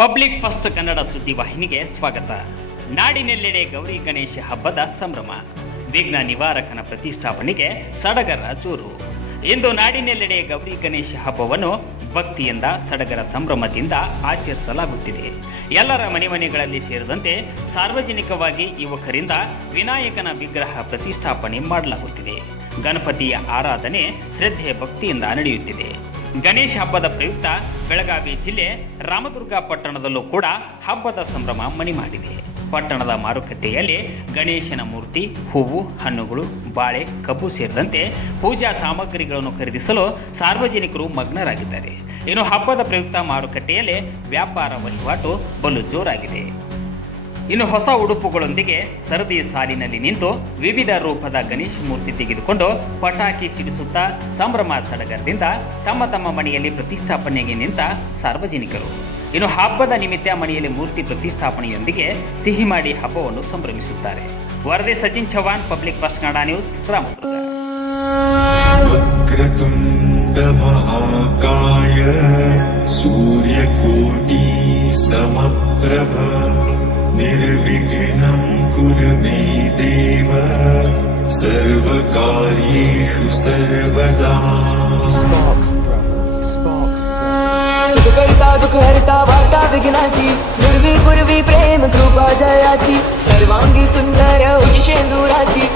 Public first Kannada ಸುದ್ದಿ ವಾಹಿನಿಗೆ ಸ್ವಾಗತ. ನಾಡಿನೆಲ್ಲೆಡೆ ಗೌರಿ ಗಣೇಶ ಹಬ್ಬದ ಸಂಭ್ರಮ. ವಿಘ್ನ ನಿವಾರಕನ ಪ್ರತಿಷ್ಠಾಪನೆಗೆ ಸಡಗರ ಚೂರು ಇಂದು ನಾಡಿನೆಲ್ಲೆಡೆ ಗೌರಿ ಗಣೇಶ ಹಬ್ಬವನ್ನು ಭಕ್ತಿಯಿಂದ ಸಡಗರ ಸಂಭ್ರಮದಿಂದ ಆಚರಿಸಲಾಗುತ್ತಿದೆ. ಎಲ್ಲರ ಮನೆ ಮನೆಗಳಲ್ಲಿ ಸೇರಿದಂತೆ ಸಾರ್ವಜನಿಕವಾಗಿ ಯುವಕರಿಂದ ವಿನಾಯಕನ ವಿಗ್ರಹ ಪ್ರತಿಷ್ಠಾಪನೆ ಮಾಡಲಾಗುತ್ತಿದೆ. ಗಣಪತಿಯ ಆರಾಧನೆ ಶ್ರದ್ಧೆ ಭಕ್ತಿಯಿಂದ ನಡೆಯುತ್ತಿದೆ. ಗಣೇಶ ಹಬ್ಬದ ಪ್ರಯುಕ್ತ ಬೆಳಗಾವಿ ಜಿಲ್ಲೆ ರಾಮದುರ್ಗ ಪಟ್ಟಣದಲ್ಲೂ ಕೂಡ ಹಬ್ಬದ ಸಂಭ್ರಮ ಮಣಿ ಮಾಡಿದೆ. ಪಟ್ಟಣದ ಮಾರುಕಟ್ಟೆಯಲ್ಲಿ ಗಣೇಶನ ಮೂರ್ತಿ, ಹೂವು, ಹಣ್ಣುಗಳು, ಬಾಳೆ, ಕಬ್ಬು ಸೇರಿದಂತೆ ಪೂಜಾ ಸಾಮಗ್ರಿಗಳನ್ನು ಖರೀದಿಸಲು ಸಾರ್ವಜನಿಕರು ಮಗ್ನರಾಗಿದ್ದಾರೆ. ಇನ್ನು ಹಬ್ಬದ ಪ್ರಯುಕ್ತ ಮಾರುಕಟ್ಟೆಯಲ್ಲಿ ವ್ಯಾಪಾರ ವಹಿವಾಟು ಬಲು ಜೋರಾಗಿದೆ. ಇನ್ನು ಹೊಸ ಉಡುಪುಗಳೊಂದಿಗೆ ಸರದಿ ಸಾಲಿನಲ್ಲಿ ನಿಂತು ವಿವಿಧ ರೂಪದ ಗಣೇಶ ಮೂರ್ತಿ ತೆಗೆದುಕೊಂಡು ಪಟಾಕಿ ಸಿಡಿಸುತ್ತಾ ಸಂಭ್ರಮ ಸಡಗರದಿಂದ ತಮ್ಮ ತಮ್ಮ ಮನೆಯಲ್ಲಿ ಪ್ರತಿಷ್ಠಾಪನೆಗೆ ನಿಂತ ಸಾರ್ವಜನಿಕರು ಇನ್ನು ಹಬ್ಬದ ನಿಮಿತ್ತ ಮನೆಯಲ್ಲಿ ಮೂರ್ತಿ ಪ್ರತಿಷ್ಠಾಪನೆಯೊಂದಿಗೆ ಸಿಹಿ ಮಾಡಿ ಹಬ್ಬವನ್ನು ಸಂಭ್ರಮಿಸುತ್ತಾರೆ ವರದಿ Sachin Chauhan public first Kannada news Ramadurga वक्रतुण्डमहाकाय सूर्यकोटि समप्रभ निर्विघ्नम् कुरु मे देव सर्वकार्येषु सर्वदा। स्पोक्स स्पोक्स दुखर्ता दुखहर्ता वार्ता पूर्वी प्रेम कृपा जयाची सर्वाङ्गी सुन्दर विषेन्दुराजी